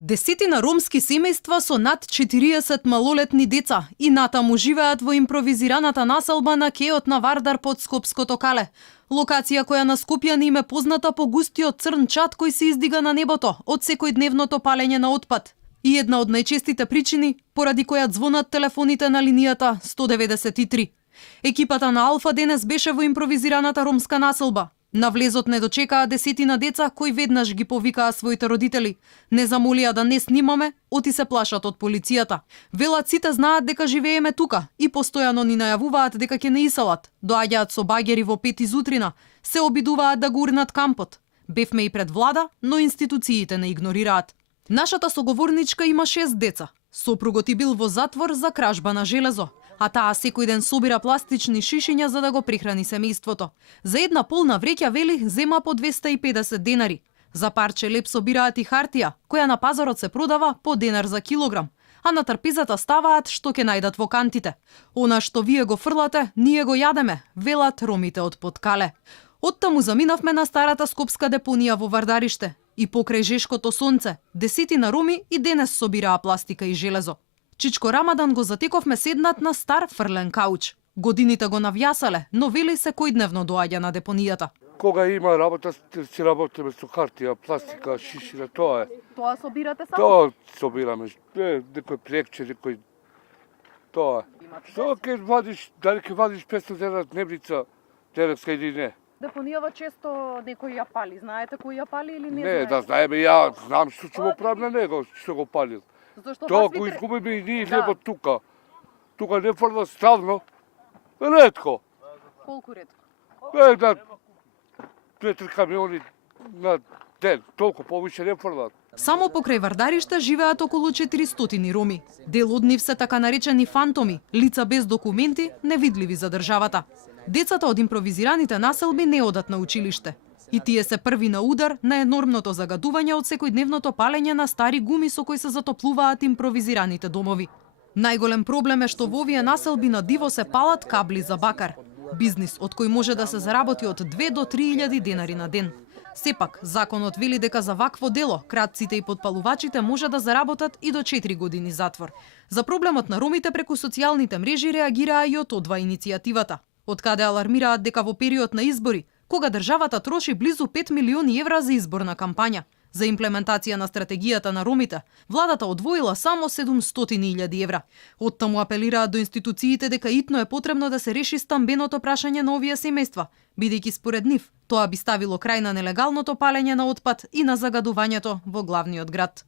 Десетина ромски семејства со над 40 малолетни деца и натаму живеат во импровизираната населба на кеот на Вардар под Скопското кале. Локација која на Скопјани им е позната по густиот црн чад кој се издига на небото од секојдневното палење на отпад. И една од најчестите причини поради која звонат телефоните на линијата 193. Екипата на Алфа денес беше во импровизираната ромска населба. На влезот не дочекаа десетина деца кои веднаш ги повикаа своите родители. Не замолија да не снимаме, оти се плашат од полицијата. Велат сите знаат дека живееме тука и постојано ни најавуваат дека ќе не иселат. Доаѓаат со багери во 5 изутрина, се обидуваат да го урнат кампот. Бевме и пред влада, но институциите не игнорираат. Нашата соговорничка има 6 деца. Сопругот и бил во затвор за кражба на железо, а таа секој ден собира пластични шишиња за да го прихрани семејството. За една полна вреќа, вели, зема по 250 денари. За парче леп собираат и хартија, која на пазарот се продава по денар за килограм, а на трпезата ставаат што ќе најдат во кантите. Она што вие го фрлате, ние го јадеме, велат ромите од Подкале. Оттаму заминавме на старата скопска депонија во Вардариште и покрај Жешкото сонце, десетина роми и денес собираа пластика и железо. Чичко Рамадан го затековме седнат на стар фрлен кауч. Годините го навјасале, но вели секојдневно доаѓа на депонијата. Кога има работа, си работиме со хартија, пластика, шишира, тоа е. Тоа собирате само? Тоа собираме. Некој плекче, некој... Тоа е. Што ќе вадиш, дали ќе вадиш 500 дена дневница, денеска или не? Депонијава често некој ја пали. Знаете кој ја пали или не? Не, да знаеме, ја знам што ќе го правим на него, што го палил. Тоа го изгубиме и ние лебот тука. Тука не фрла ставно. Ретко. Колку ретко? Да, 2-3 камиони на ден. Толку повише не фрлат. Само покрај Вардариште живеат околу 400 роми. Дел од нив се така наречени фантоми, лица без документи, невидливи за државата. Децата од импровизираните населби не одат на училиште. И тие се први на удар на енормното загадување од секојдневното палење на стари гуми со кои се затоплуваат импровизираните домови. Најголем проблем е што во овие населби на диво се палат кабли за бакар. Бизнис од кој може да се заработи од 2 до 3.000 денари на ден. Сепак, законот вели дека за вакво дело кратците и подпалувачите може да заработат и до 4 години затвор. За проблемот на ромите преку социјалните мрежи реагираа и од одва иницијативата, од каде алармираат дека во период на избори, кога државата троши близу 5 милиони евра за изборна кампања, за имплементација на стратегијата на ромите, владата одвоила само 700.000 евра. Оттаму апелираат до институциите дека итно е потребно да се реши стамбеното прашање на овие семејства, бидејќи според нив тоа би ставило крај на нелегалното палење на отпад и на загадувањето во главниот град.